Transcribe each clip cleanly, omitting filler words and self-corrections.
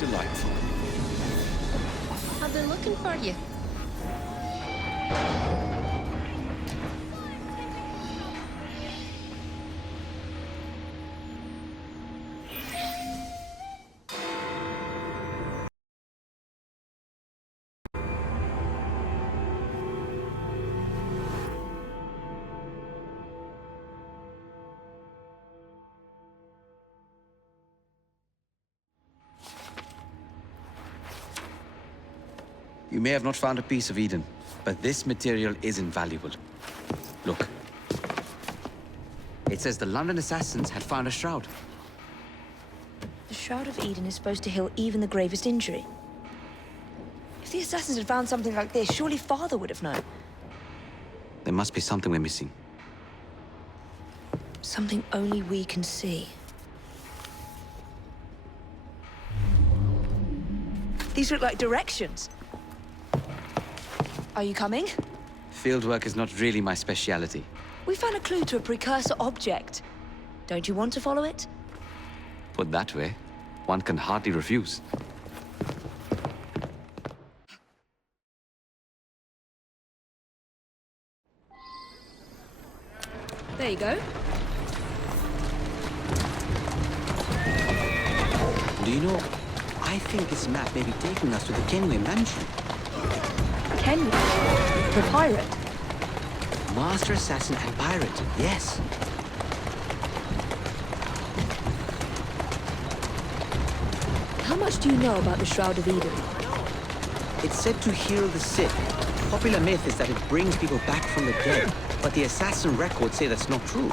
delightful. I've been looking for you. You may have not found a piece of Eden, but this material is invaluable. Look. It says the London assassins had found a shroud. The Shroud of Eden is supposed to heal even the gravest injury. If the assassins had found something like this, surely Father would have known. There must be something we're missing. Something only we can see. These look like directions. Are you coming? Fieldwork is not really my speciality. We found a clue to a precursor object. Don't you want to follow it? Put that way, one can hardly refuse. There you go. Do you know, I think this map may be taking us to the Kenway Mansion. Kenway? The pirate? Master assassin and pirate, yes. How much do you know about the Shroud of Eden? It's said to heal the sick. Popular myth is that it brings people back from the dead, but the assassin records say that's not true.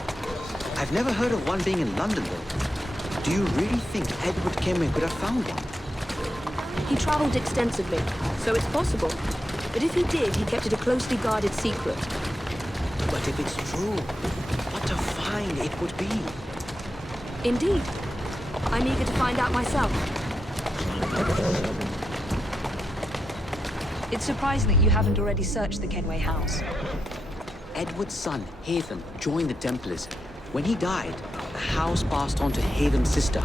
I've never heard of one being in London, though. Do you really think Edward Kenway could have found one? He traveled extensively, so it's possible. But if he did, he kept it a closely guarded secret. But if it's true, what a find it would be. Indeed. I'm eager to find out myself. It's surprising that you haven't already searched the Kenway house. Edward's son, Hatham, joined the Templars. When he died, the house passed on to Hatham's sister.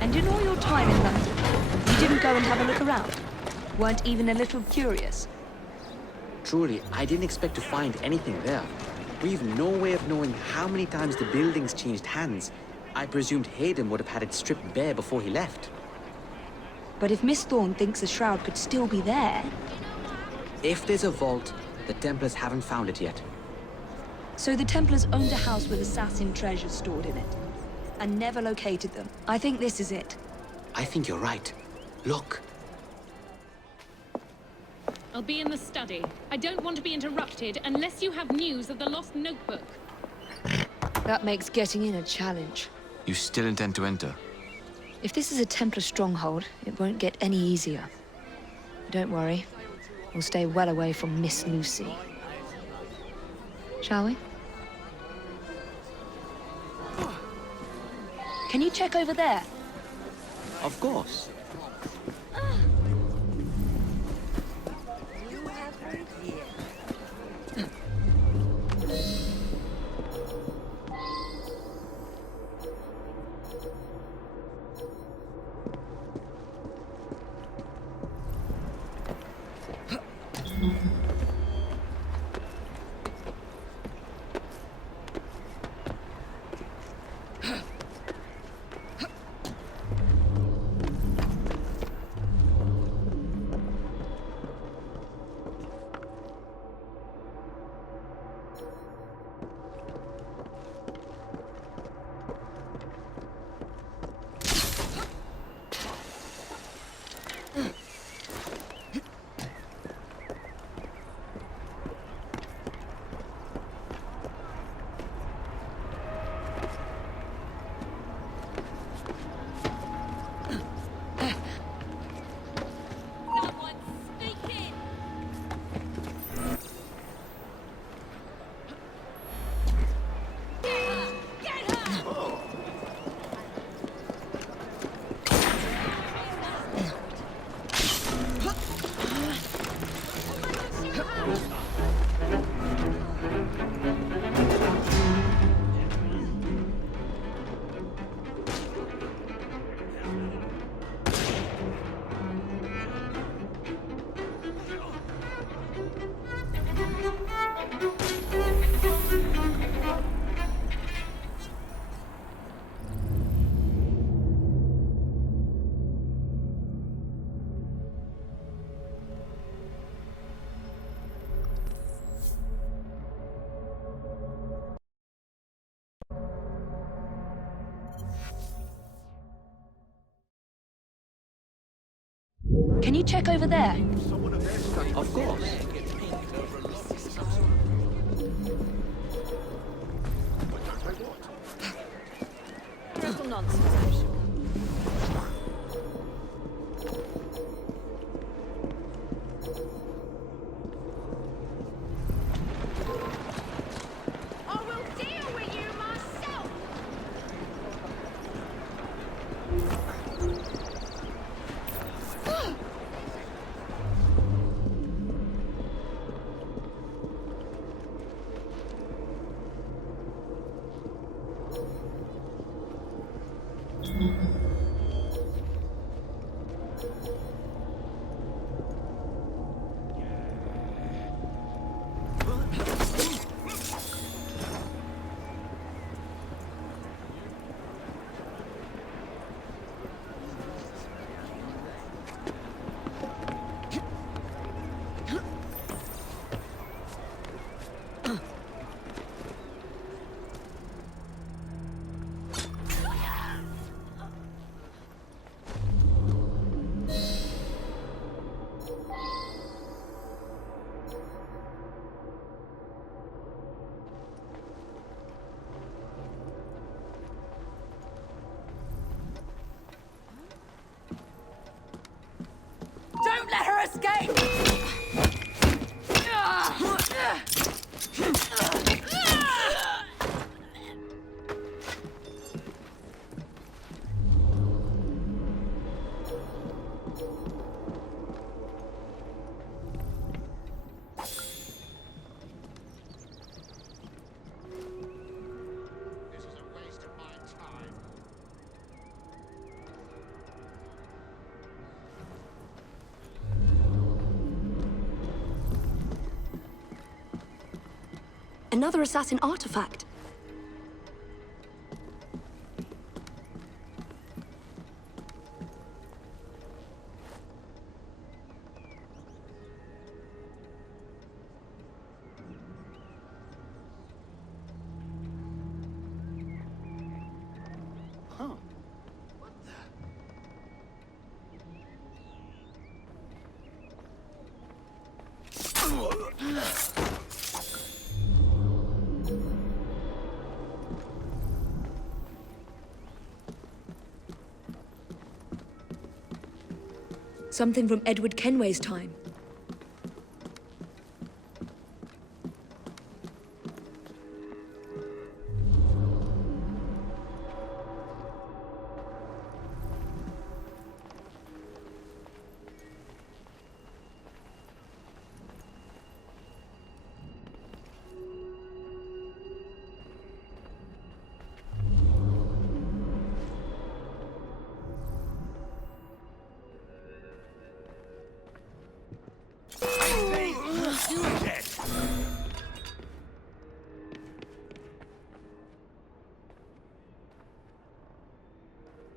And in all your time in London, you didn't go and have a look around? Weren't even a little curious? Truly, I didn't expect to find anything there. We've no way of knowing how many times the buildings changed hands. I presumed Hatham would have had it stripped bare before he left. But if Miss Thorne thinks the shroud could still be there... If there's a vault, the Templars haven't found it yet. So the Templars owned a house with assassin treasures stored in it, and never located them. I think this is it. I think you're right. Look. I'll be in the study. I don't want to be interrupted unless you have news of the lost notebook. That makes getting in a challenge. You still intend to enter? If this is a Templar stronghold, it won't get any easier. Don't worry. We'll stay well away from Miss Lucy. Shall we? Can you check over there? Of course. Can you check over there? Of course. Total nonsense, I'm sure. I will deal with you myself! Don't let her escape! This is a waste of my time. Another assassin artifact. Huh. Something from Edward Kenway's time.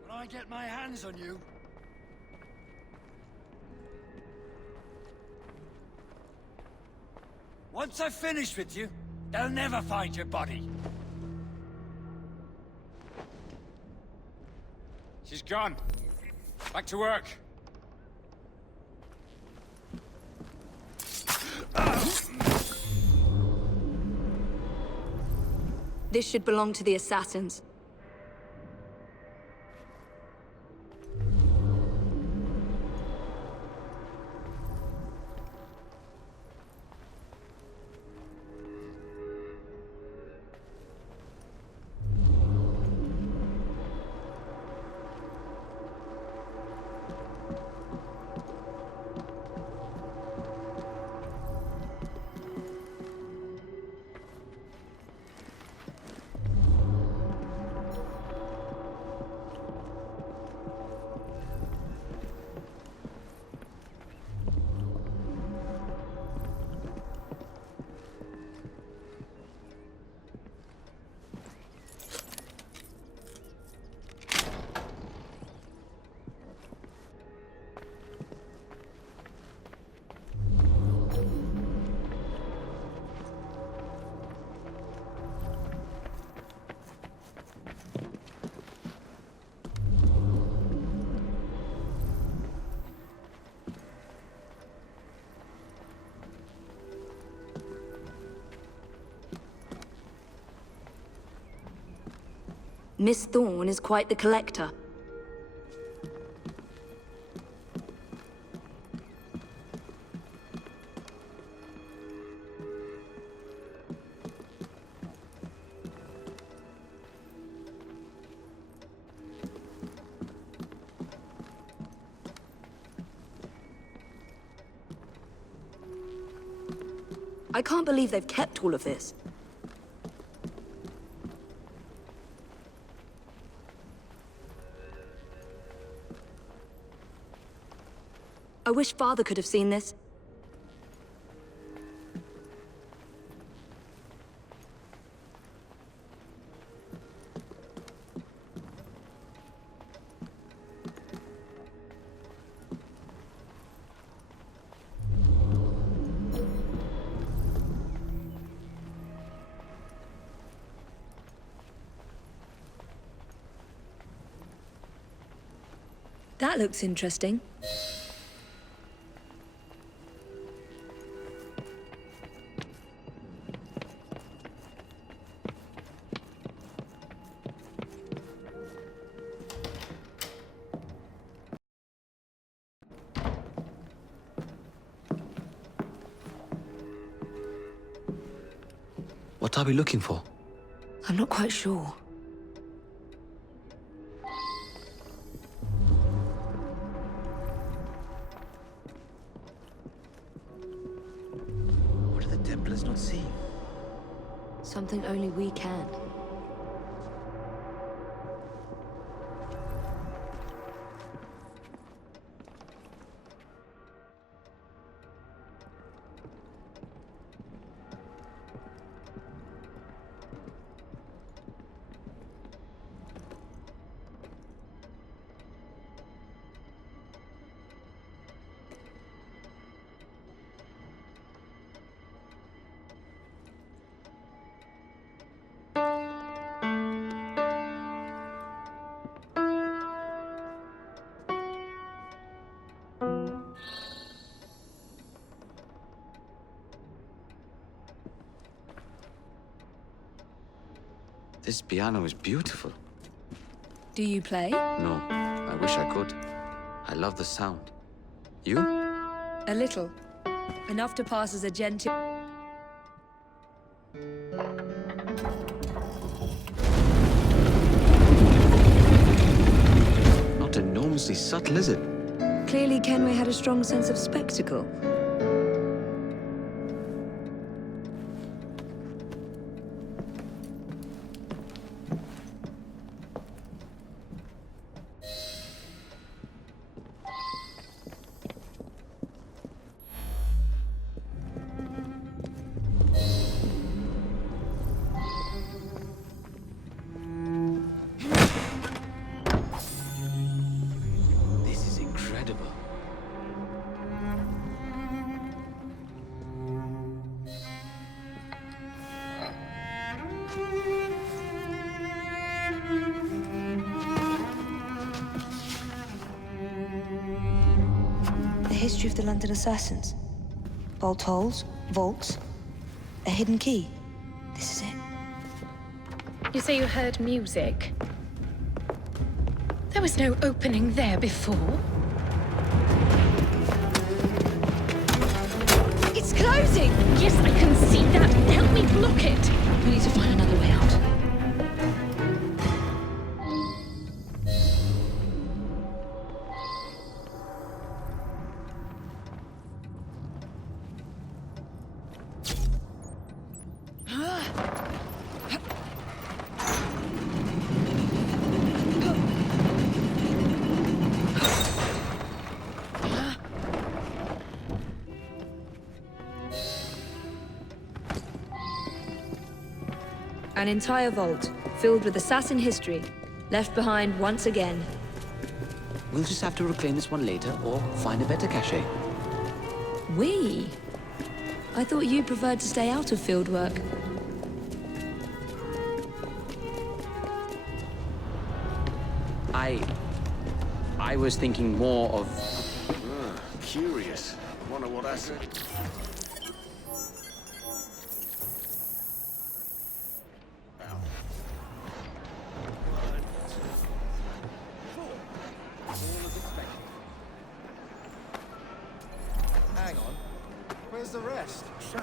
When I get my hands on you... Once I've finished with you, they'll never find your body. She's gone. Back to work. This should belong to the assassins. Miss Thorne is quite the collector. I can't believe they've kept all of this. I wish Father could have seen this. That looks interesting. What are we looking for? I'm not quite sure. What do the Templars not see? Something only we can. This piano is beautiful. Do you play? No, I wish I could. I love the sound. You? A little. Enough to pass as a genteel... Not enormously subtle, is it? Clearly Kenway had a strong sense of spectacle. This is incredible. The history of the London assassins. Bolt holes, vaults, a hidden key. This is it. You say you heard music? There was no opening there before. It's closing! Yes, I can see that. Help me block it. We need to find another way out. An entire vault, filled with assassin history, left behind once again. We'll just have to reclaim this one later, or find a better cache. We? I thought you preferred to stay out of field work. I was thinking more of... Curious. Wonder what I said. as the rest. Search.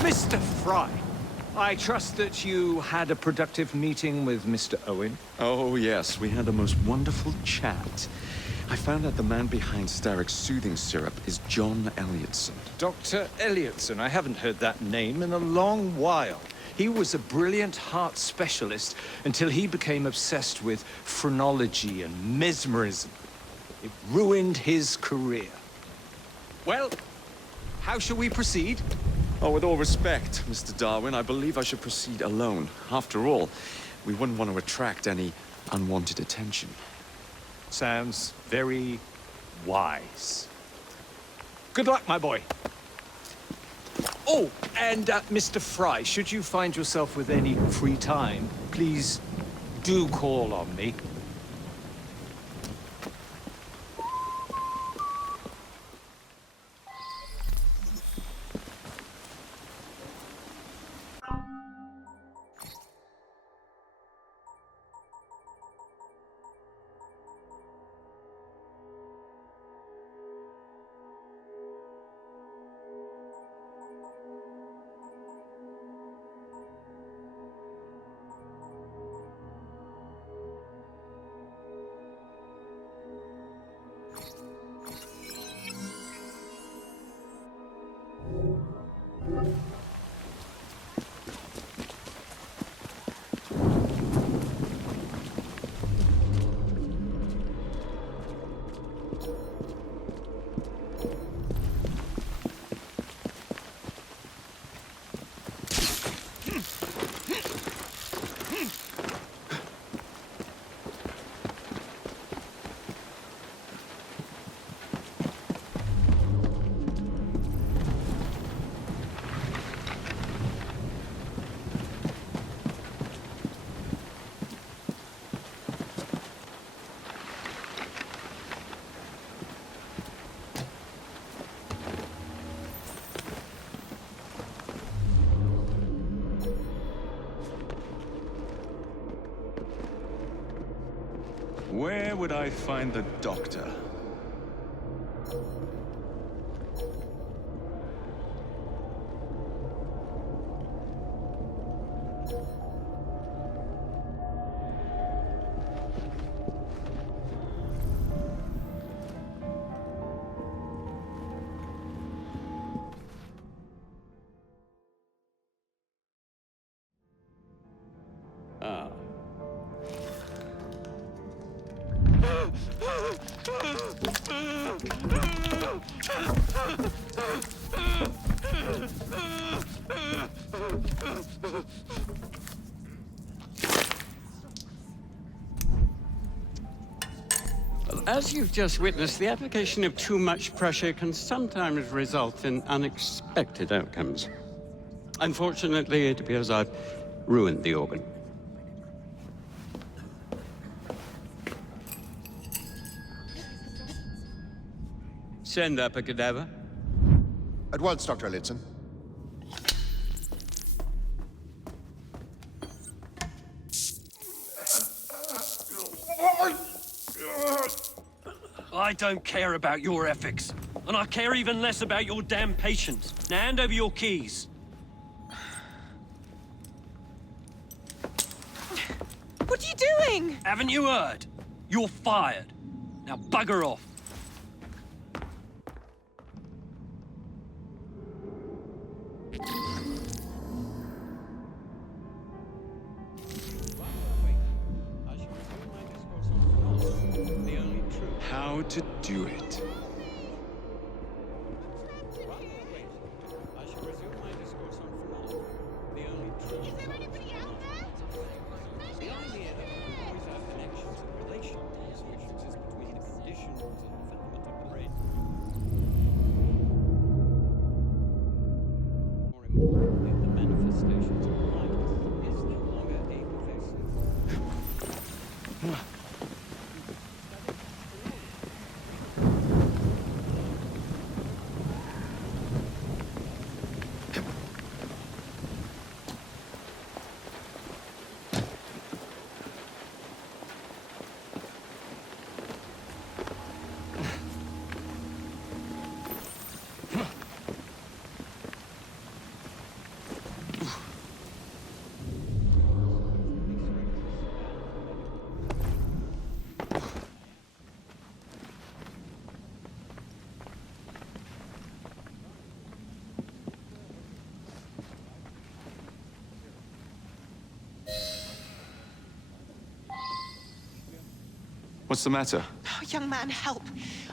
Mr. Fry, I trust that you had a productive meeting with Mr. Owen. Oh, yes. We had the most wonderful chat. I found out the man behind Starrick's soothing syrup is John Elliotson. Dr. Elliotson, I haven't heard that name in a long while. He was a brilliant heart specialist until he became obsessed with phrenology and mesmerism. It ruined his career. Well, how shall we proceed? Oh, with all respect, Mr. Darwin, I believe I should proceed alone. After all, we wouldn't want to attract any unwanted attention. Sounds very wise. Good luck, my boy. Oh, and Mr. Fry, should you find yourself with any free time, please do call on me. Where would I find the doctor? Ah. Well, as you've just witnessed, the application of too much pressure can sometimes result in unexpected outcomes. Unfortunately, it appears I've ruined the organ. Send up a cadaver. At once, Dr. Elliotson. I don't care about your ethics. And I care even less about your damn patience. Now hand over your keys. What are you doing? Haven't you heard? You're fired. Now bugger off. How to do it. Is there anybody out there? The idea that we always have connections and relations which exist between the conditions and development of the brain. More importantly, the manifestations of life is no longer a pervasive. What's the matter? Oh, young man, help.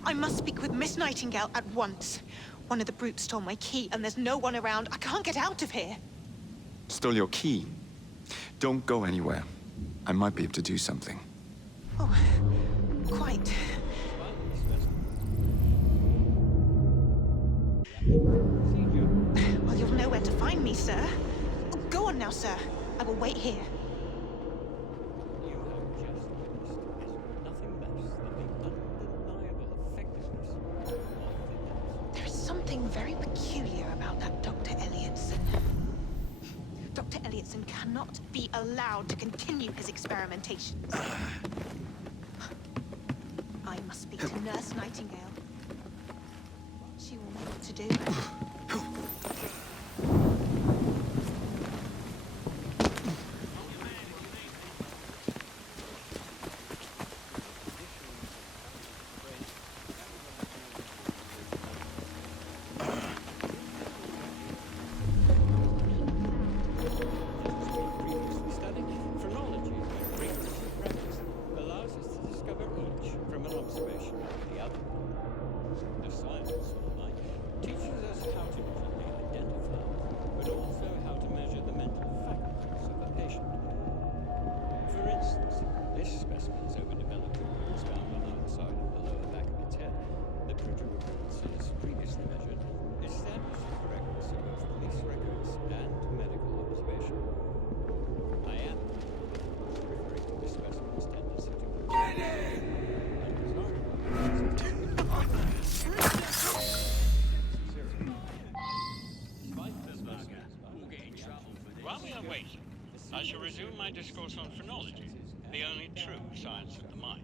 I must speak with Miss Nightingale at once. One of the brutes stole my key, and there's no one around. I can't get out of here. Stole your key. Don't go anywhere. I might be able to do something. Oh, quite. Well, you'll know where to find me, sir. Oh, go on now, sir. I will wait here. You have just witnessed nothing less than the undeniable effectiveness of the There is something very peculiar about that Dr. Elliotson. Dr. Elliotson cannot be allowed to continue his experimentations. I must speak to Nurse Nightingale. She will know what to do. While we are waiting, I shall resume my discourse on phrenology, the only true science of the mind.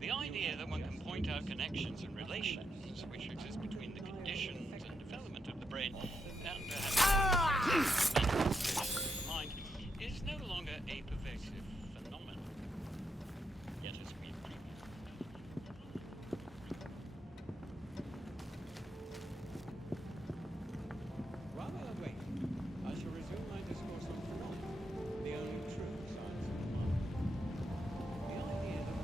The idea that one can point out connections and relations which exist between the conditions and development of the brain and perhaps the mind is no longer a pervasive phenomenon. Yet as we while we are waiting, I shall resume my discourse on phrenology, the only true science of the mind. The idea that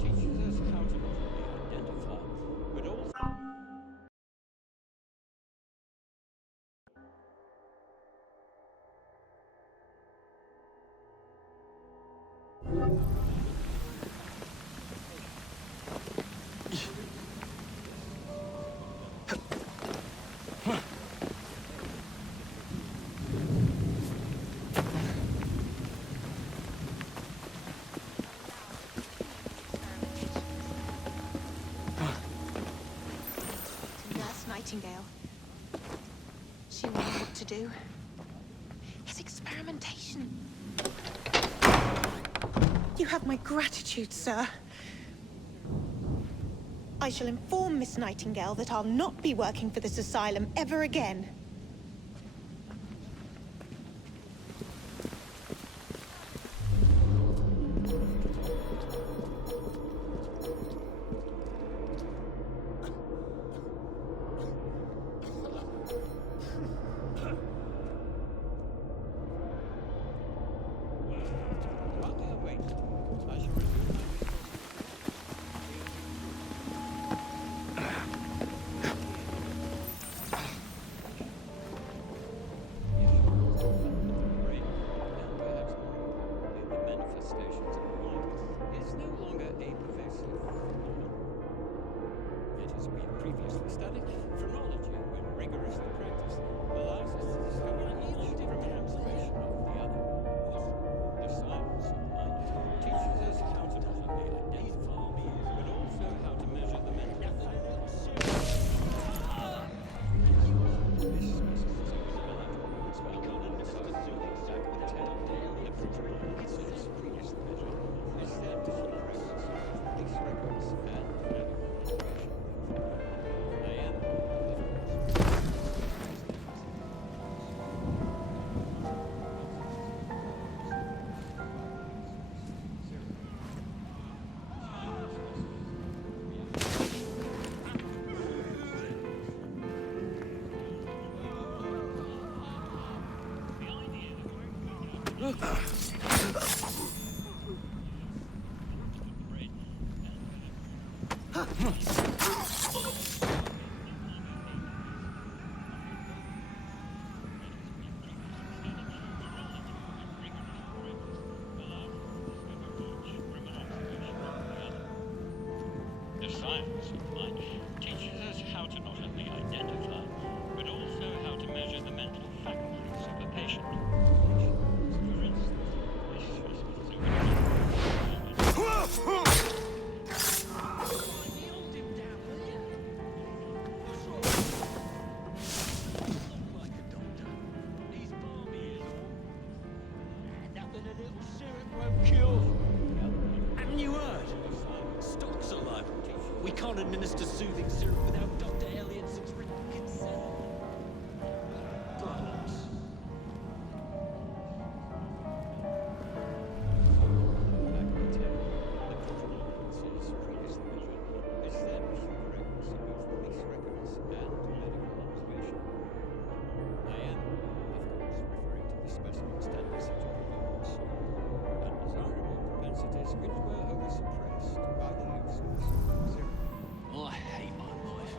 teaches us how to not only identify, but also do. His experimentation. You have my gratitude, sir. I shall inform Miss Nightingale that I'll not be working for this asylum ever again. Previously studied, phrenology, when rigorously practiced, allows us to discover each different observation of the other. The science of mind teaches us how to not only identify but also how to measure the mental The science of mind teaches us how to not only identify, but also how to measure the mental faculties of a patient. For instance, this We can't administer soothing syrup without Dr. Elliotson's written consent. Drugs. I hate my life.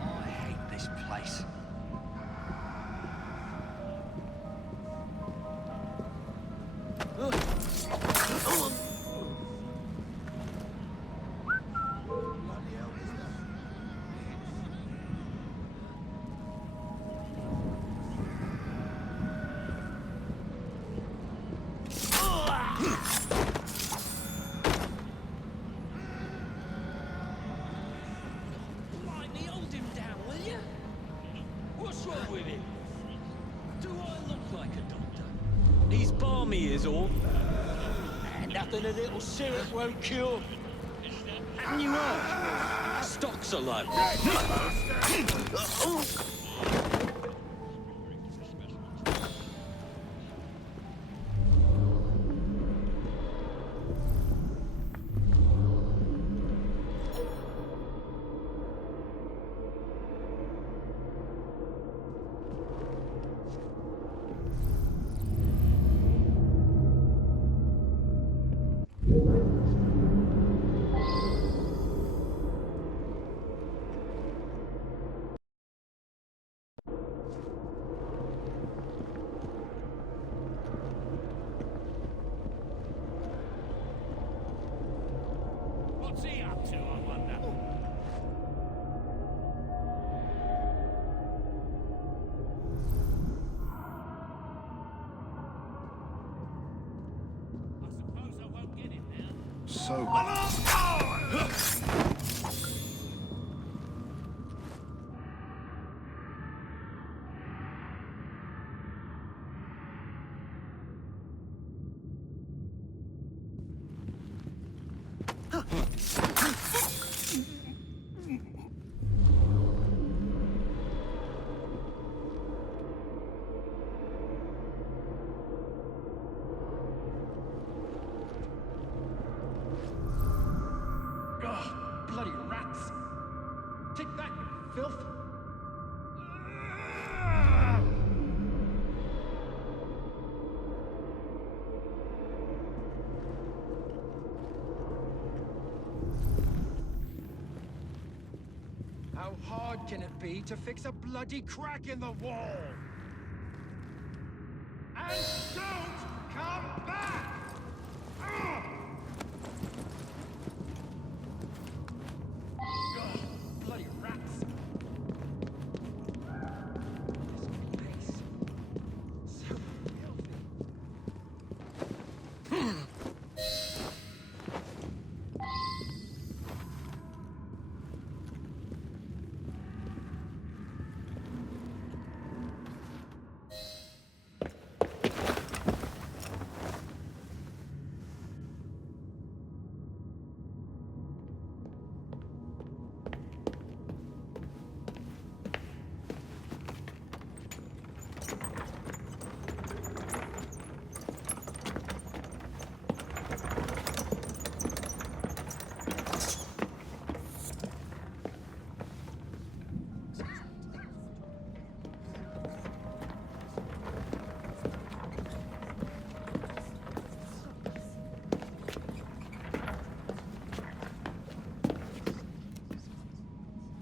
Oh, I hate this place. Lightly hold him down, will you? What's wrong with him? Do I look like a doctor? He's balmy is all. And nothing a little syrup won't cure. Haven't you heard? Stocks are low. What's he up to, I wonder? I suppose I won't get him now. So... Take that, you filth! How hard can it be to fix a bloody crack in the wall? And don't come back! Ugh! Ugh, bloody rats! This place. So filthy.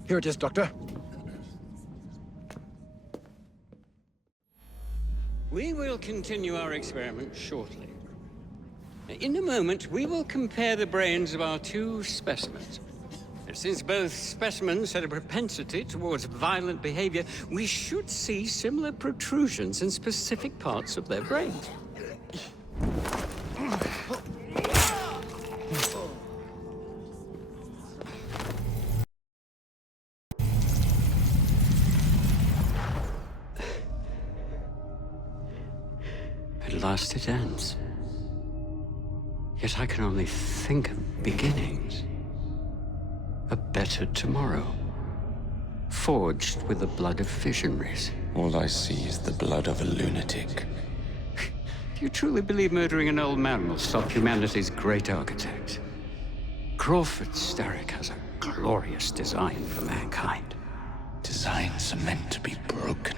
Here it is, Doctor. We will continue our experiment shortly. In a moment, we will compare the brains of our two specimens. Since both specimens had a propensity towards violent behavior, we should see similar protrusions in specific parts of their brains. At last it ends. Yet I can only think of beginnings. A better tomorrow. Forged with the blood of visionaries. All I see is the blood of a lunatic. Do you truly believe murdering an old man will stop humanity's great architect? Crawford Starrick has a glorious design for mankind. Designs are meant to be broken.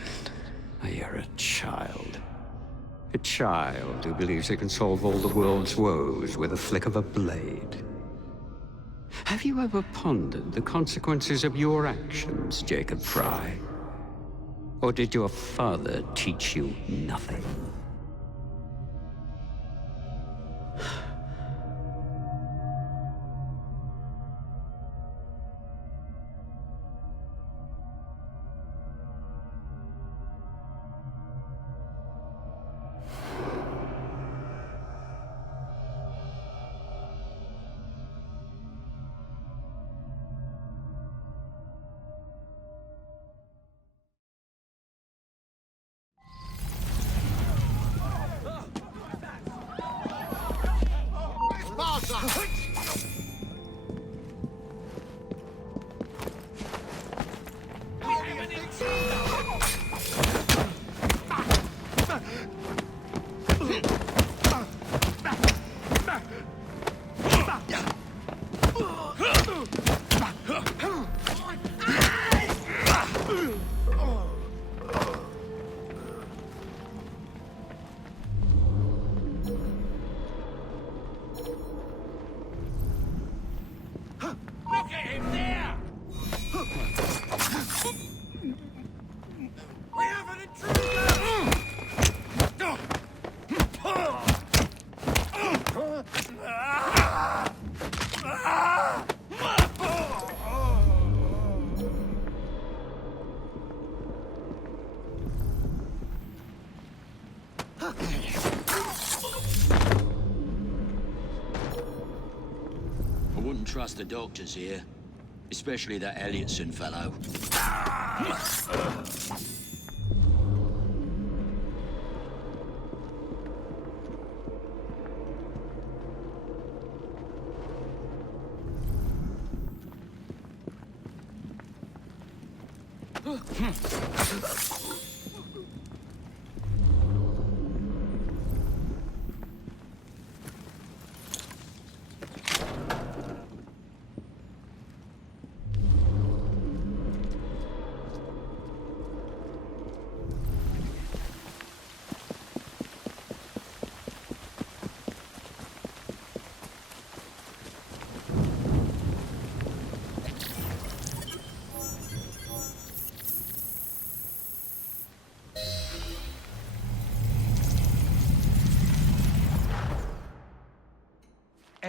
You're a child. A child who believes it can solve all the world's woes with a flick of a blade. Have you ever pondered the consequences of your actions, Jacob Fry? Or did your father teach you nothing? I wouldn't trust the doctors here, especially that Elliotson fellow.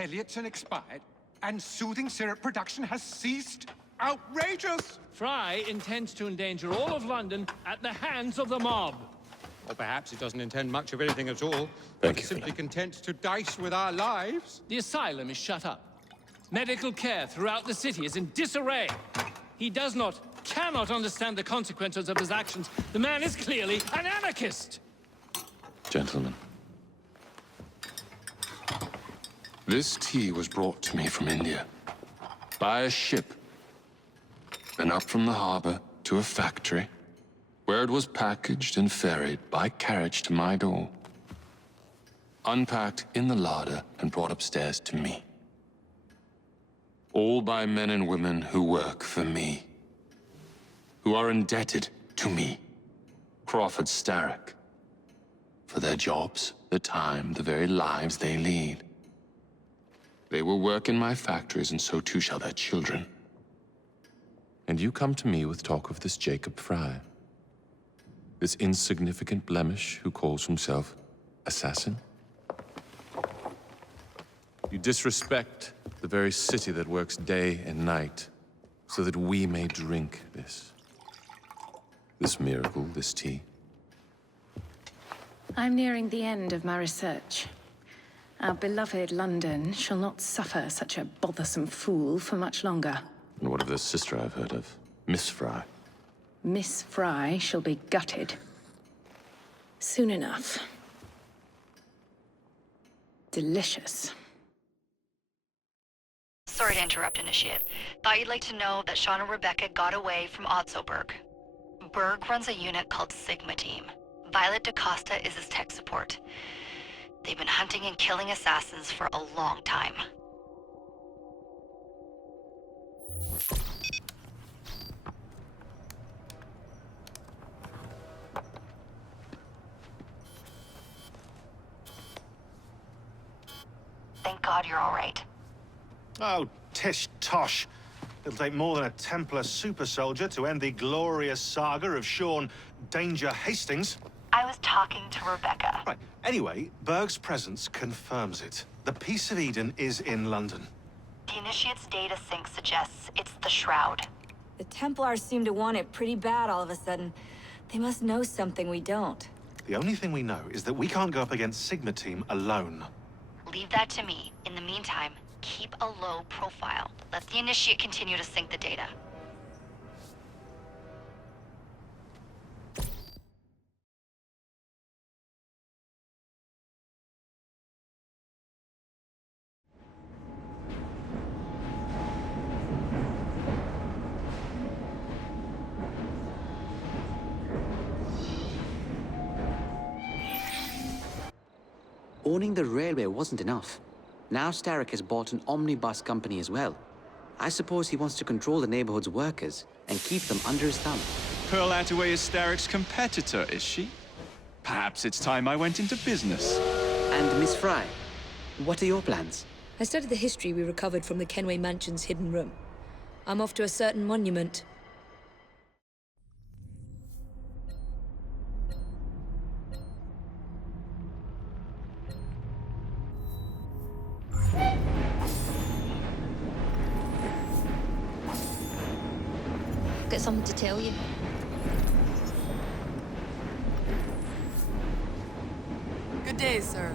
Elliotson expired, and soothing syrup production has ceased? Outrageous! Fry intends to endanger all of London at the hands of the mob. Or perhaps he doesn't intend much of anything at all. Thank He's you. simply content to dice with our lives. The asylum is shut up. Medical care throughout the city is in disarray. He cannot understand the consequences of his actions. The man is clearly an anarchist! Gentlemen. This tea was brought to me from India. By a ship. Then up from the harbor to a factory, where it was packaged and ferried by carriage to my door. Unpacked in the larder and brought upstairs to me. All by men and women who work for me. Who are indebted to me, Crawford Starrick, for their jobs, the time, the very lives they lead. They will work in my factories, and so too shall their children. And you come to me with talk of this Jacob Fry, this insignificant blemish who calls himself assassin? You disrespect the very city that works day and night so that we may drink this miracle, this tea. I'm nearing the end of my research. Our beloved London shall not suffer such a bothersome fool for much longer. And what of the sister I've heard of, Miss Fry? Miss Fry shall be gutted. Soon enough. Delicious. Sorry to interrupt, Initiate. Thought you'd like to know that Sean and Rebecca got away from Otzoberg. Berg runs a unit called Sigma Team. Violet DaCosta is his tech support. They've been hunting and killing assassins for a long time. Thank God you're all right. Oh, tish tosh. It'll take more than a Templar super soldier to end the glorious saga of Sean Danger Hastings. I was talking to Rebecca. Right. Anyway, Berg's presence confirms it. The Peace of Eden is in London. The Initiate's data sync suggests it's the Shroud. The Templars seem to want it pretty bad all of a sudden. They must know something we don't. The only thing we know is that we can't go up against Sigma Team alone. Leave that to me. In the meantime, keep a low profile. Let the Initiate continue to sync the data. Owning the railway wasn't enough. Now Starrick has bought an omnibus company as well. I suppose he wants to control the neighborhood's workers and keep them under his thumb. Pearl Attaway is Starrick's competitor, is she? Perhaps it's time I went into business. And Miss Fry, what are your plans? I studied the history we recovered from the Kenway Mansion's hidden room. I'm off to a certain monument. Got something to tell you. Good day, sir.